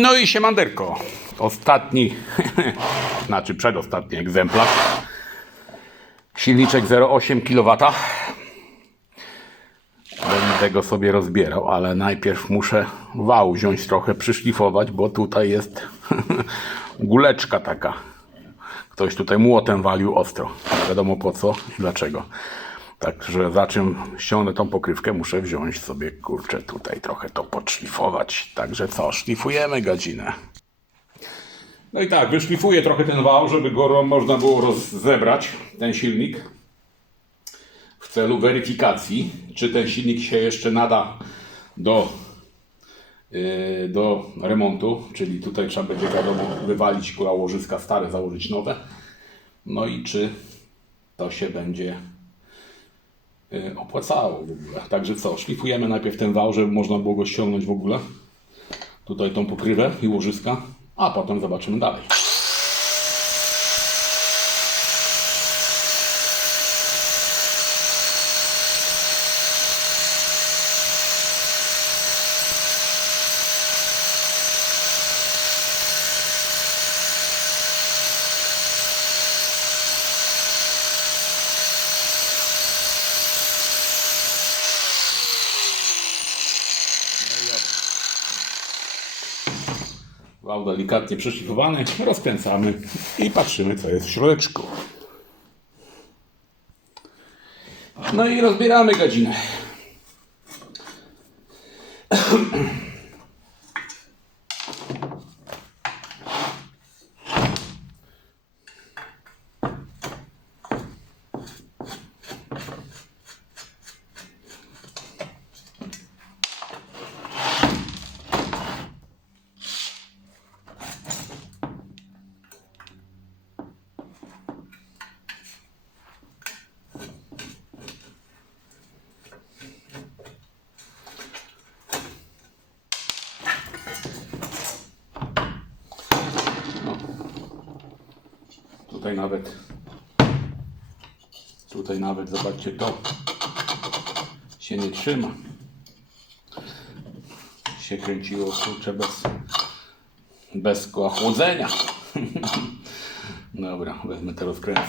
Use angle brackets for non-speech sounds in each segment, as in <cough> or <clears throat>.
No i siemanderko. Ostatni, <laughs> znaczy przedostatni egzemplarz. Silniczek 0,8 kW. Będę go sobie rozbierał, ale najpierw muszę wał wziąć trochę, przyszlifować, bo tutaj jest <laughs> guleczka taka. Ktoś tutaj młotem walił ostro. Nie wiadomo po co i dlaczego. Także za czym ściągnę tą pokrywkę, muszę wziąć sobie, kurczę, tutaj trochę to podszlifować. Także co, szlifujemy gadzinę. No i tak, wyszlifuję trochę ten wał, żeby go można było rozebrać, ten silnik, w celu weryfikacji, czy ten silnik się jeszcze nada do, yy, do remontu, czyli tutaj trzeba będzie wiadomo wywalić kula łożyska stare, założyć nowe. No i czy to się będzie opłacało w ogóle. Także co, szlifujemy najpierw ten wał, żeby można było go ściągnąć w ogóle. Tutaj tą pokrywę i łożyska, a potem zobaczymy dalej. Wał delikatnie przeszlifowany, rozkręcamy i patrzymy, co jest w środeczku. No i rozbieramy godzinę. Tutaj nawet, tutaj nawet, zobaczcie, to się nie trzyma. Się kręciło, kurczę, bez, bez koła chłodzenia. Dobra, wezmę to rozkręcę.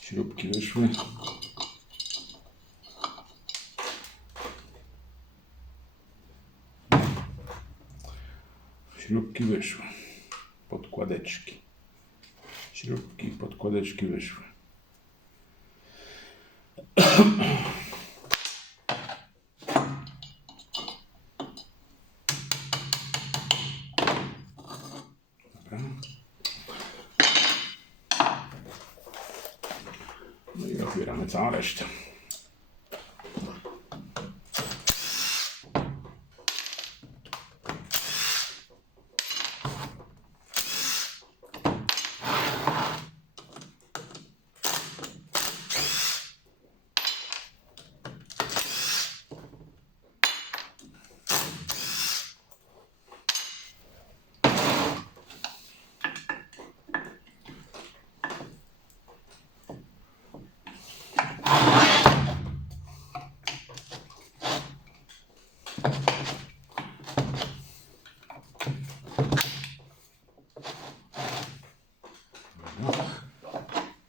Śrubki wyszły. Śrubki wyszły. Podkładeczki. Śrubki, podkładeczki wyszły. Dobra. No i rozbieramy całą resztę.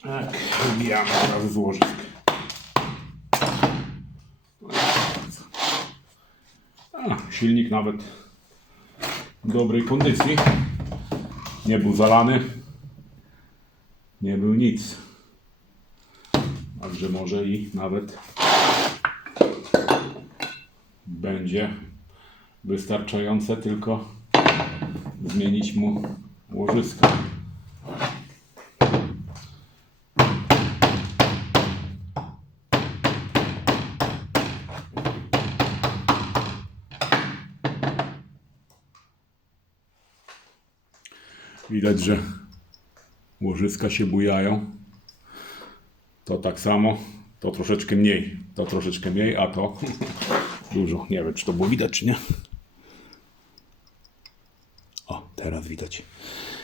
Tak, teraz z łożysk. A, silnik nawet w dobrej kondycji. Nie był zalany. Nie był nic. Także może i nawet będzie wystarczające tylko zmienić mu łożysko. Widać, że łożyska się bujają. To tak samo, to troszeczkę mniej, to troszeczkę mniej, a to <laughs> dużo. Nie wiem, czy to było widać, czy nie. O, teraz widać.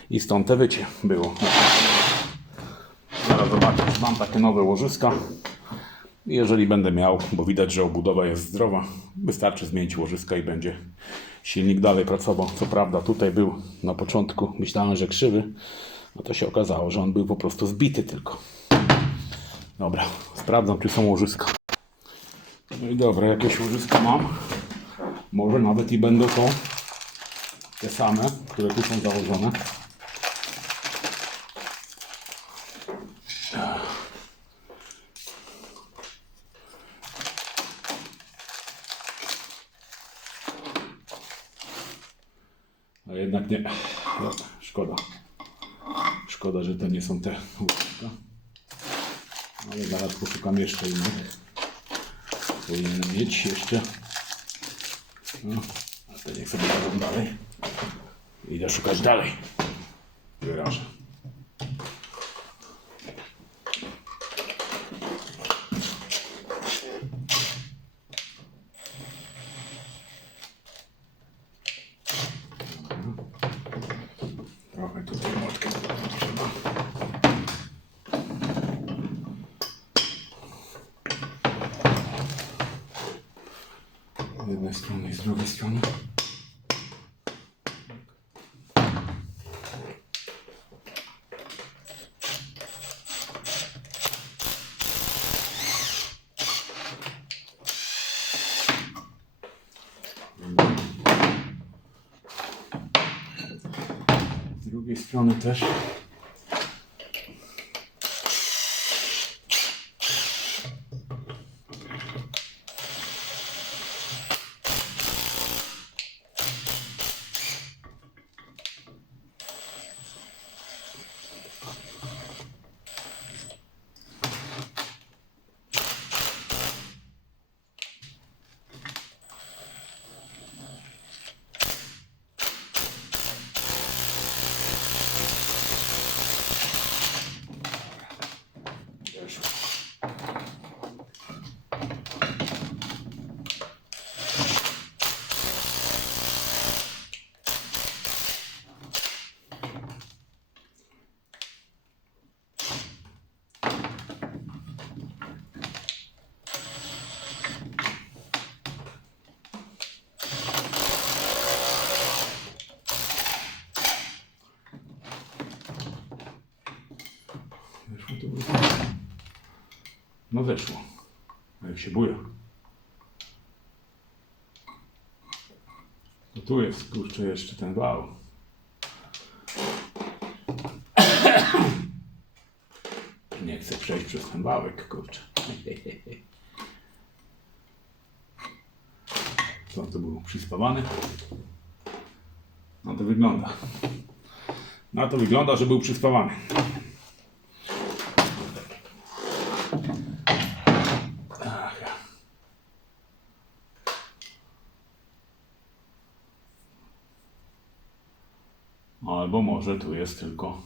I stąd te wycie było. zobaczyć, mam takie nowe łożyska. Jeżeli będę miał, bo widać, że obudowa jest zdrowa, wystarczy zmienić łożyska i będzie silnik dalej pracował. Co prawda tutaj był na początku, myślałem, że krzywy, no to się okazało, że on był po prostu zbity tylko. Dobra, sprawdzam, czy są łożyska. No i dobra, jakieś łożyska mam. Może nawet i będą to te same, które tu są założone. A jednak nie. No, szkoda. Szkoda, że to nie są te łożyska. Ale zaraz poszukam jeszcze innych. Powinienem mieć jeszcze. No, a te niech sobie dalej. Idę szukać dalej. Wyrażę. Z strony z drugiej strony. Z drugiej strony też. No weszło. A jak się buja. No tu jest, kurczę, jeszcze ten wał. <coughs> Nie chcę przejść przez ten wałek, kurczę. Co <laughs> to był przyspawany? No to wygląda. Na to wygląda, że był przyspawany. Albo może tu jest tylko.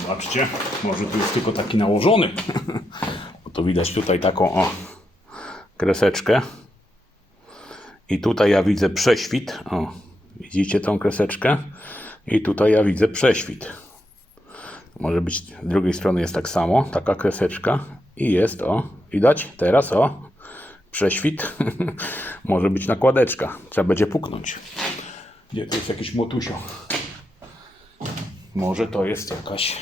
Zobaczcie, może tu jest tylko taki nałożony. <laughs> Bo to widać tutaj taką o kreseczkę. I tutaj ja widzę prześwit. O, widzicie tą kreseczkę? I tutaj ja widzę prześwit. Może być z drugiej strony jest tak samo, taka kreseczka i jest o, widać teraz o, prześwit. <laughs> Może być nakładeczka, trzeba będzie puknąć. Gdzie tu jest jakiś motusio? Może to jest jakaś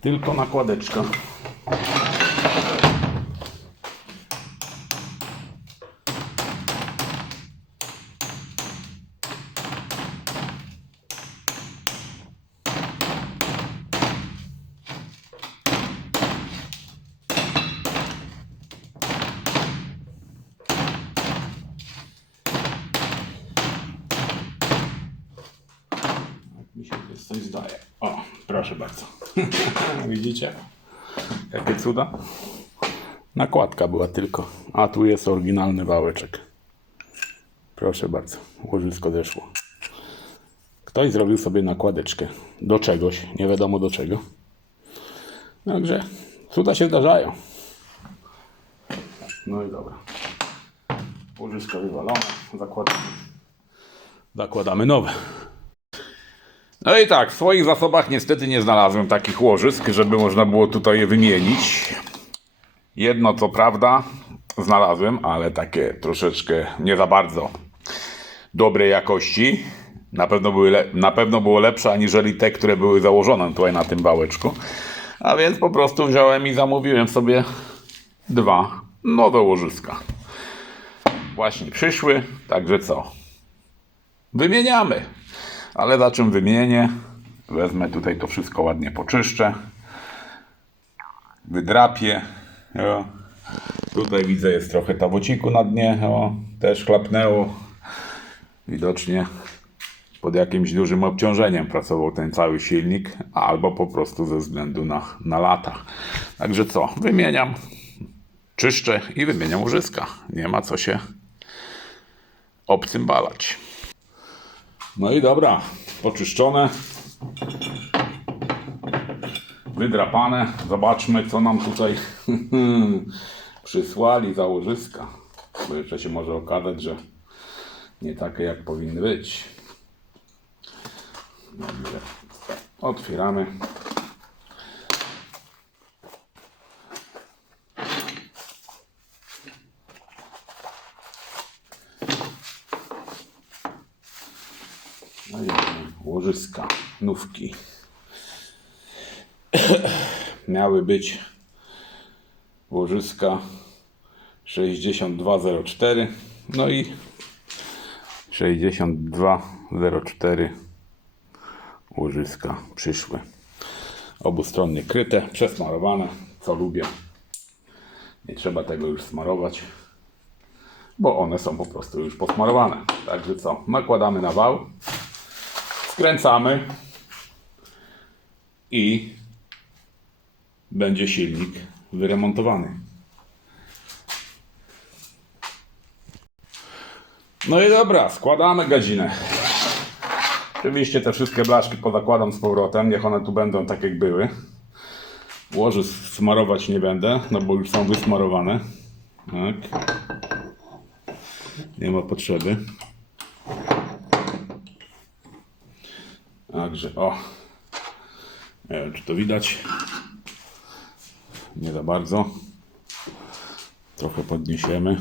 tylko nakładeczka. Tak mi się jest coś zdaje. O, proszę bardzo. Widzicie? Nakładka była tylko. A tu jest oryginalny wałeczek. Proszę bardzo. Łożysko zeszło. Ktoś zrobił sobie nakładeczkę. Do czegoś. Nie wiadomo do czego. Także cuda się zdarzają. No i dobra. Łożysko wywalone. Zakładamy. Zakładamy nowe. No i tak, w swoich zasobach niestety nie znalazłem takich łożysk, żeby można było tutaj je wymienić. Jedno co prawda znalazłem, ale takie troszeczkę nie za bardzo dobrej jakości. Na pewno, były na pewno było lepsze aniżeli te, które były założone tutaj na tym wałeczku. A więc po prostu wziąłem i zamówiłem sobie dwa nowe łożyska. Właśnie przyszły, także co? Wymieniamy. Ale za czym wymienię? Wezmę tutaj to wszystko ładnie poczyszczę. Wydrapię. O. Tutaj widzę jest trochę tawociku na dnie. O, też chlapnęło. Widocznie pod jakimś dużym obciążeniem pracował ten cały silnik, albo po prostu ze względu na, na lata. Także co? Wymieniam, czyszczę i wymieniam łożyska. Nie ma co się obcymbalać. No i dobra, poczyszczone, wydrapane. Zobaczmy, co nam tutaj <laughs> przysłali założyska. Bo jeszcze się może okazać, że nie takie, jak powinny być. Otwieramy. No i mamy łożyska, nówki. <clears throat> Miały być łożyska 6204. No i 6204 łożyska przyszły. Obustronnie kryte, przesmarowane, co lubię. Nie trzeba tego już smarować, bo one są po prostu już posmarowane. Także co? Nakładamy na wał, skręcamy i będzie silnik wyremontowany. No i dobra, składamy gadzinę. Oczywiście te wszystkie blaszki pozakładam z powrotem, niech one tu będą tak jak były. Łoży smarować nie będę, no bo już są wysmarowane. Tak. Nie ma potrzeby. Także o. Nie wiem czy to widać. Nie za bardzo. Trochę podniesiemy.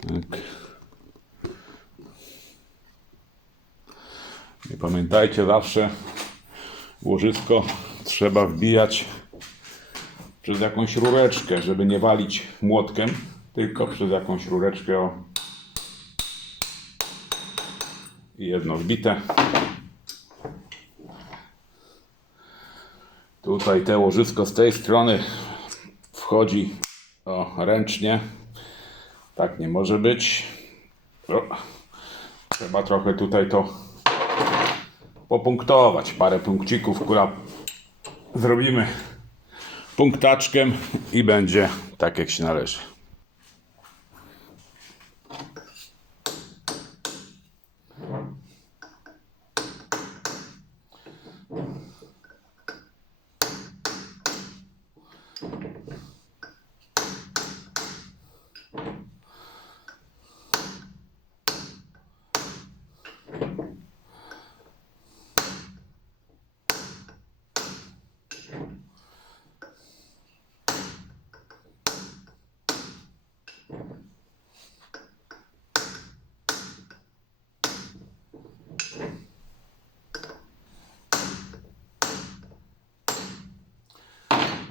Tak. I pamiętajcie zawsze łożysko trzeba wbijać przez jakąś rureczkę, żeby nie walić młotkiem, tylko przez jakąś rureczkę o. I jedno wbite. Tutaj te łożysko z tej strony wchodzi o, ręcznie. Tak nie może być. O, trzeba trochę tutaj to popunktować. Parę punkcików, która zrobimy punktaczkiem i będzie tak jak się należy.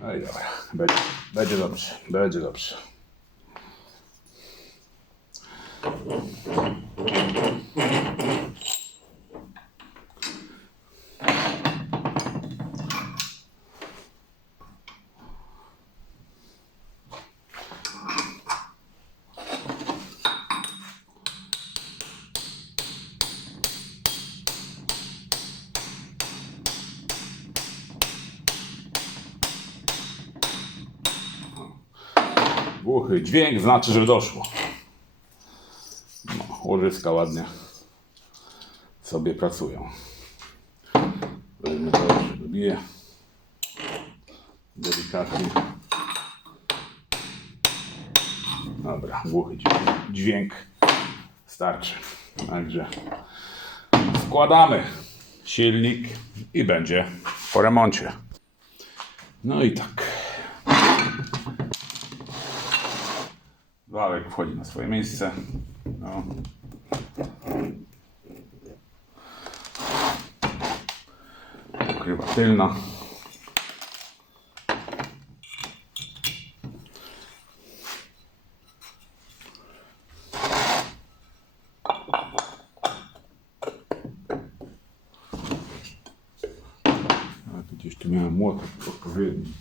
No dobra, będzie, będzie dobrze, będzie dobrze. Głuchy dźwięk znaczy, że doszło. No, łożyska ładnie sobie pracują. Weźmy to jeszcze. Delikatnie. Dobra, głuchy dźwięk, starczy. Także Wkładamy silnik i będzie po remoncie. No i tak. Wałek wchodzi na swoje miejsce. No. Pokrywa tylna. A tu gdzieś tu miałem młotek odpowiedni.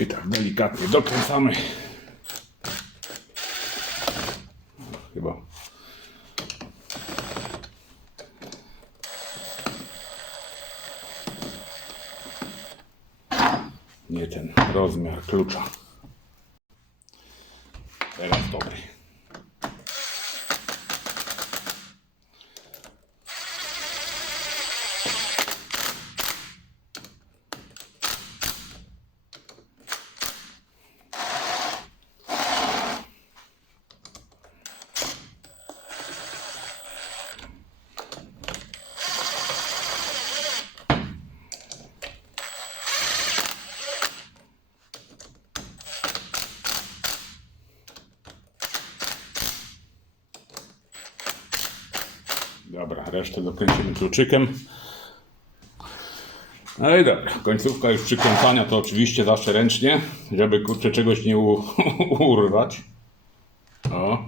I tak delikatnie dokręcamy. Chyba. Nie ten rozmiar klucza. Teraz dobry. Dobra, resztę dokręcimy kluczykiem. No i dobra, końcówka już przykręcania to oczywiście zawsze ręcznie, żeby kurczę czegoś nie u, <laughs> urwać. O.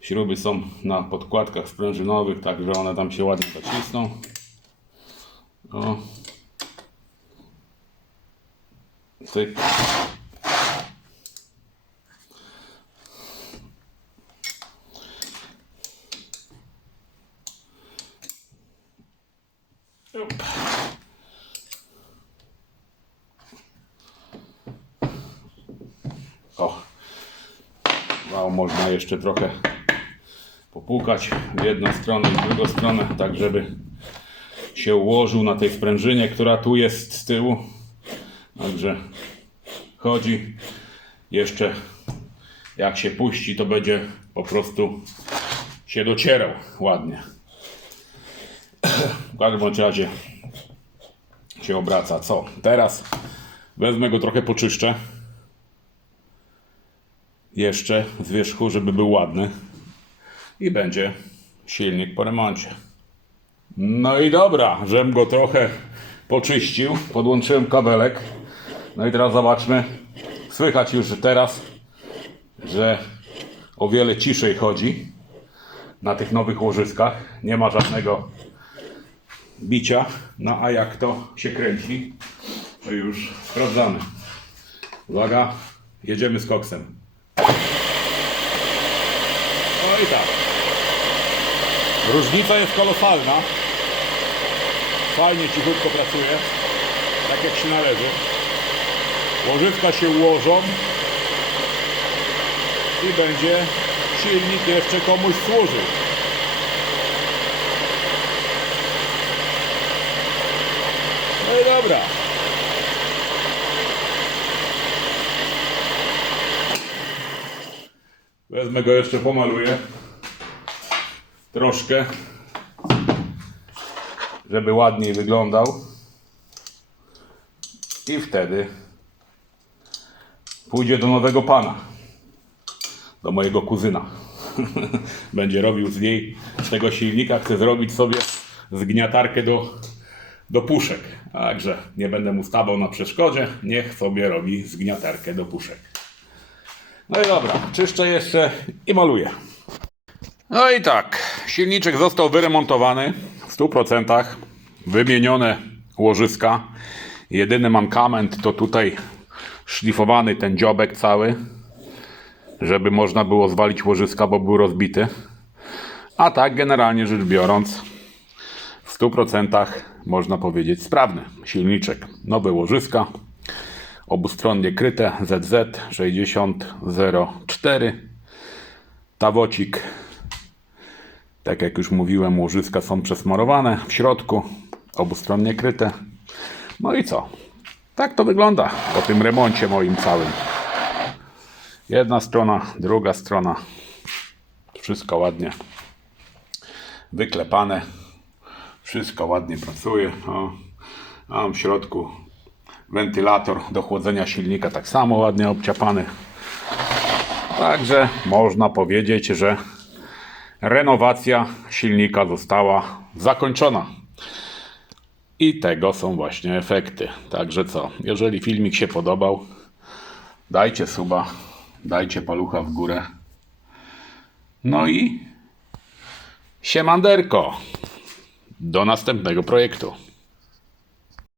Śruby są na podkładkach sprężynowych, także one tam się ładnie zacisną. O. Cyk. O, wow, można jeszcze trochę popłukać w jedną stronę i w drugą stronę, tak żeby się ułożył na tej sprężynie, która tu jest z tyłu. Także chodzi. Jeszcze jak się puści, to będzie po prostu się docierał ładnie. W każdym razie się obraca. Co? Teraz wezmę go trochę poczyszczę. Jeszcze z wierzchu, żeby był ładny. I będzie silnik po remoncie. No i dobra, żem go trochę poczyścił. Podłączyłem kabelek. No i teraz zobaczmy. Słychać już teraz, że o wiele ciszej chodzi na tych nowych łożyskach. Nie ma żadnego bicia. No a jak to się kręci, to już sprawdzamy. Uwaga, jedziemy z koksem. No i tak. Różnica jest kolosalna. fajnie, cichutko pracuje, tak jak się należy. Łożyska się ułożą i będzie silnik jeszcze komuś służył. No i dobra. Wezmę go jeszcze pomaluję. Troszkę. Żeby ładniej wyglądał. I wtedy pójdzie do nowego pana. Do mojego kuzyna. <laughs> Będzie robił z niej, z tego silnika, chce zrobić sobie zgniatarkę do, do puszek. Także nie będę mu stawał na przeszkodzie. Niech sobie robi zgniatarkę do puszek. No i dobra, czyszczę jeszcze i maluję. No i tak, silniczek został wyremontowany w 100%. Wymienione łożyska. Jedyny mankament to tutaj szlifowany ten dziobek cały, żeby można było zwalić łożyska, bo był rozbity. A tak generalnie rzecz biorąc, w 100% można powiedzieć sprawny silniczek. Nowe łożyska, obustronnie kryte ZZ 6004 tawocik tak jak już mówiłem łożyska są przesmarowane w środku obustronnie kryte. No i co? Tak to wygląda po tym remoncie moim całym. Jedna strona druga strona. Wszystko ładnie wyklepane. Wszystko ładnie pracuje. O, a w środku wentylator do chłodzenia silnika tak samo ładnie obciapany. Także można powiedzieć, że renowacja silnika została zakończona. I tego są właśnie efekty. Także co, jeżeli filmik się podobał, dajcie suba, dajcie palucha w górę. No i siemanderko. Do następnego projektu.